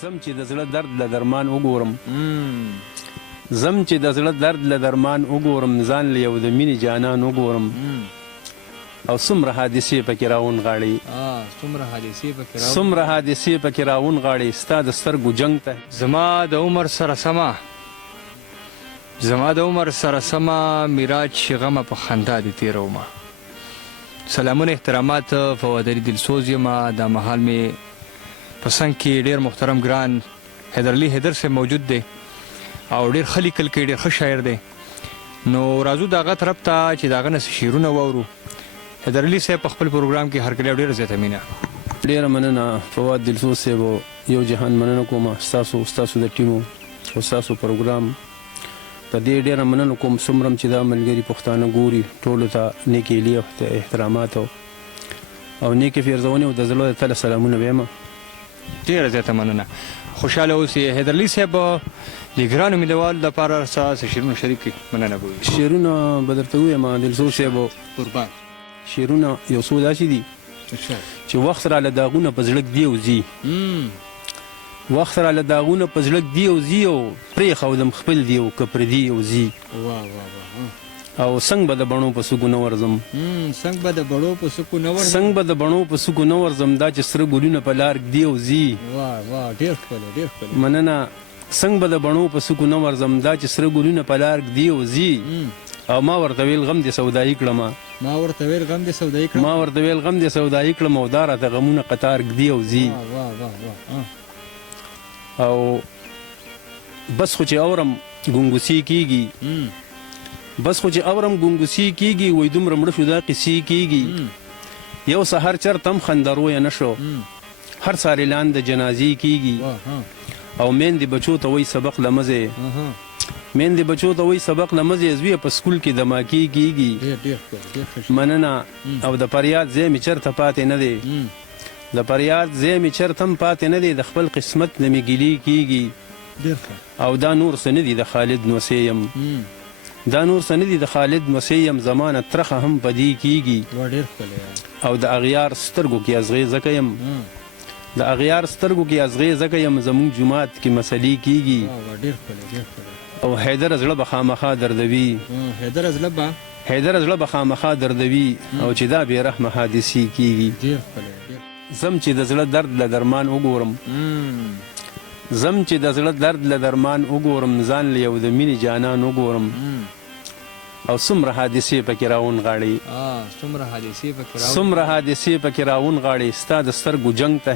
زم چې د زړه درد له درمان وګورم زم چې د زړه درد له درمان وګورم ځان له یو د مینې جانان وګورم او څومره حادثې پکې راونغاړي څومره حادثې پکې راونغاړي ستا د سترګو جنګ ته زما د عمر سره سمه میراج غمه په خندا دې تېرومه. سلامونه احترامات فوادري دلسوز یمه. دا مهال مې په څنګ کې ډېر محترم ګران حیدرعلي حیدر صاحب موجود دی او ډېر ښه لیکل کوي، ډېر ښه شاعر دی. نو راځو د هغه طرف ته چې د هغه نه شعرونه واورو. حیدرعلي صاحب په خپل پروګرام کې هرکلی ډېره زیاته مینه. ډېره مننه فواد دلسوز صاحب، یو جهان مننه کوم ستاسو د ټیمو او ستاسو پروګرام ته دې ډېره مننه کوم. څومره چې دا ملګري پښتانه ګوري ټولو ته نیکې هیلې او احترامات او نیکې فیرزونې او د زړه د تله سلامونه ویمه. ډېره زیاته مننه. خوشحاله اوسئ. حیدرعلي صاحب د ګرانو مینهوالو لپاره ستاسو شعرونه شریک کړي. مننه به وي. شعرونه به درته ووایم دلسوز صاحب. قربان. شعرونه یو څو داسې دي چې وخت راله داغونه په زړه ږدي او ځي، وخت راله داغونه په زړه ږدي او ځي او پرېښودم خپل دي او که پردي او ځي او څنګ به د بڼو په سکو نه ورځم څنګ به د بڼو په سکو نه ورځم دا چې سره ګلونه په لار ږدي او ځي. مننه. څنګ به د بڼو په سکو نه ورځم دا چې سره ګلونه په لار ږدي او ځي او ما ورته ویل غم دې سودایي کړم او دا راته غمونه قطار ږدي او ځي. او بس خو چې اورم ګونګوسي کېږي وای دومره مړه شو دا قصې کېږي. یو سحر چرته هم خندرویه نه شو هر سارې لاندې جنازې کېږي او میندې بچو ته وایي سبق لمزې زویه په سکول کې دماکې کېږي. مننه. او د فریاد ځای مې چرته پاتې نه دی د خپل قسمت نه مې ګیلې کېږي او دا نور څه نه دي د خالد نوسې یم زمانه ترخه هم پدې کېږي او د اغیار سترګو کې ازغې یم زمونږ جومات کې مسلې کېږي او حیدر زړه به خامخا دردوي او چې دا بې رحمه حادثې کېږي. زم چې د زړه درد له درمان وګورم ځان له یو د مینې جانان وګورم او څومره حادثې پکې راونغاړي ستا د سترګو جنګ ته